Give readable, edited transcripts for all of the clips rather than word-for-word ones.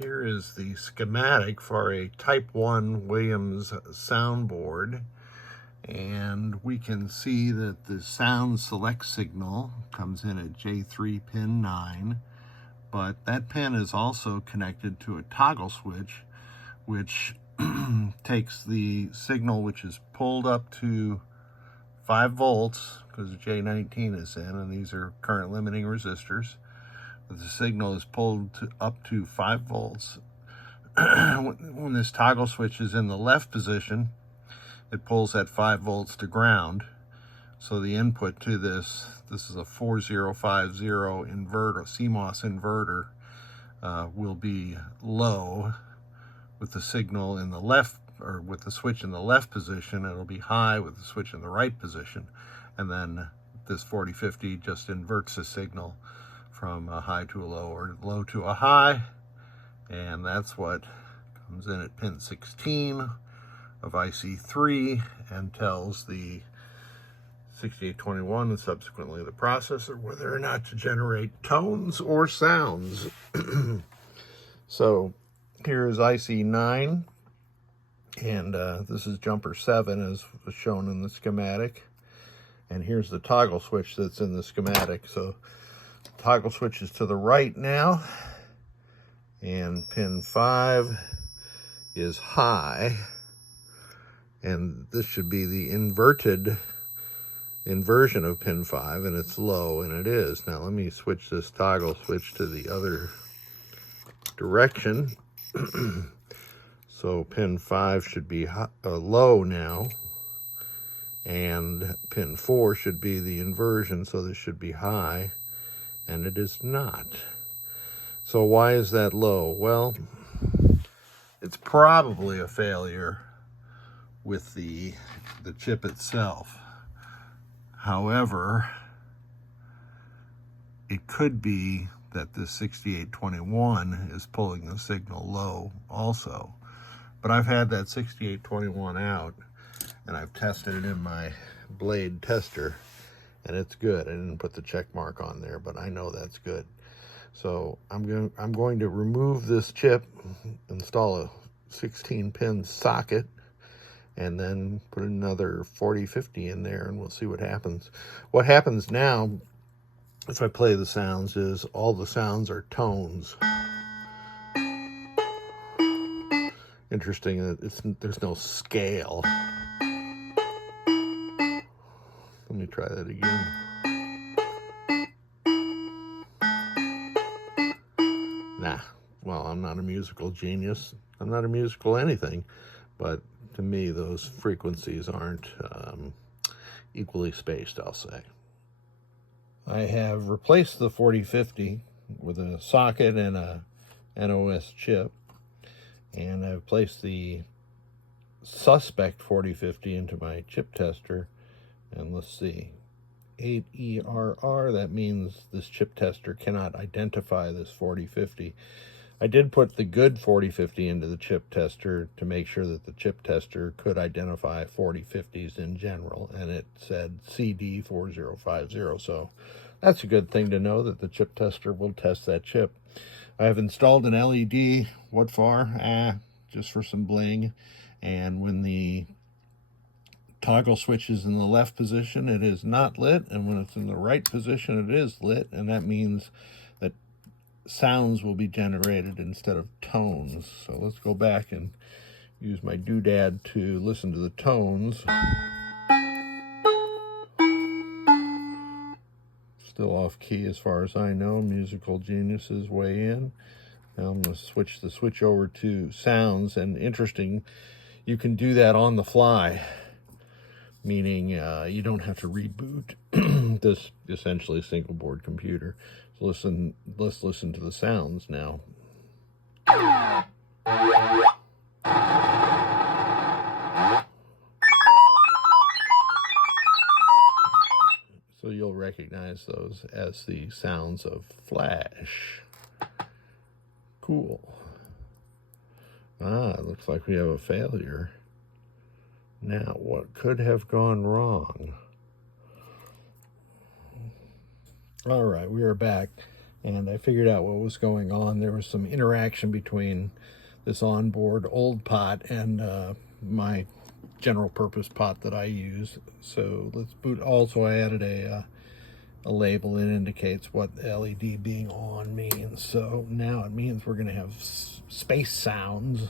Here is the schematic for a Type 1 Williams soundboard, and we can see that the sound select signal comes in at J3 pin 9, but that pin is also connected to a toggle switch which takes the signal which is pulled up to 5 volts because J19 is in, and these are current limiting resistors. The signal is pulled up to 5 volts. When this toggle switch is in the left position, it pulls at 5 volts to ground. So the input to this is a 4050 inverter, CMOS inverter, will be low with the signal in the left, or with the switch in the left position. It'll be high with the switch in the right position. And then this 4050 just inverts the signal from a high to a low, or low to a high, and that's what comes in at pin 16 of IC3 and tells the 6821 and subsequently the processor whether or not to generate tones or sounds. So here is IC9, and this is jumper 7 as was shown in the schematic, and here's the toggle switch that's in the schematic. So toggle switch is to the right now, and pin 5 is high, and this should be the inversion of pin 5, and it's low, and it is. Now let me switch this toggle switch to the other direction. So pin 5 should be low now, and pin 4 should be the inversion, so this should be high. And it is not. So why is that low? Well, it's probably a failure with the chip itself. However, it could be that this 6821 is pulling the signal low also. But I've had that 6821 out, and I've tested it in my blade tester, and it's good. I didn't put the check mark on there, but I know that's good. So I'm going to remove this chip, install a 16-pin socket, and then put another 4050 in there, and we'll see what happens. What happens now, if I play the sounds, is all the sounds are tones. Interesting that there's no scale. Let me try that again. Nah, well, I'm not a musical genius. I'm not a musical anything, but to me, those frequencies aren't equally spaced, I'll say. I have replaced the 4050 with a socket and a NOS chip, and I've placed the suspect 4050 into my chip tester. And let's see, 8ERR, that means this chip tester cannot identify this 4050. I did put the good 4050 into the chip tester to make sure that the chip tester could identify 4050s in general, and it said CD4050, so that's a good thing to know, that the chip tester will test that chip. I have installed an LED. What for? Just for some bling. And when the toggle switch is in the left position, it is not lit, and when it's in the right position, it is lit, and that means that sounds will be generated instead of tones. So let's go back and use my doodad to listen to the tones. Still off key as far as I know. Musical geniuses weigh in. Now I'm going to switch the switch over to sounds, and interesting, you can do that on the fly, meaning you don't have to reboot this essentially single board computer. So let's listen to the sounds now. So you'll recognize those as the sounds of flash. Cool. It looks like we have a failure. Now, what could have gone wrong? All right, we are back. and I figured out what was going on. There was some interaction between this onboard old pot and my general purpose pot that I use. So let's boot. Also, I added a label that indicates what LED being on means. So now it means we're going to have space sounds.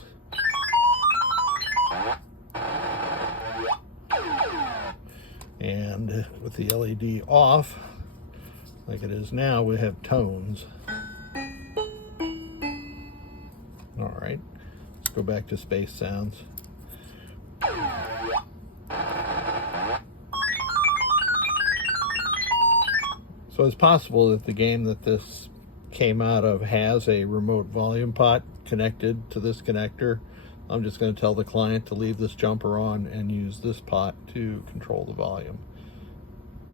And with the LED off, like it is now, we have tones. All right, let's go back to space sounds. So it's possible that the game that this came out of has a remote volume pot connected to this connector. I'm just going to tell the client to leave this jumper on and use this pot to control the volume.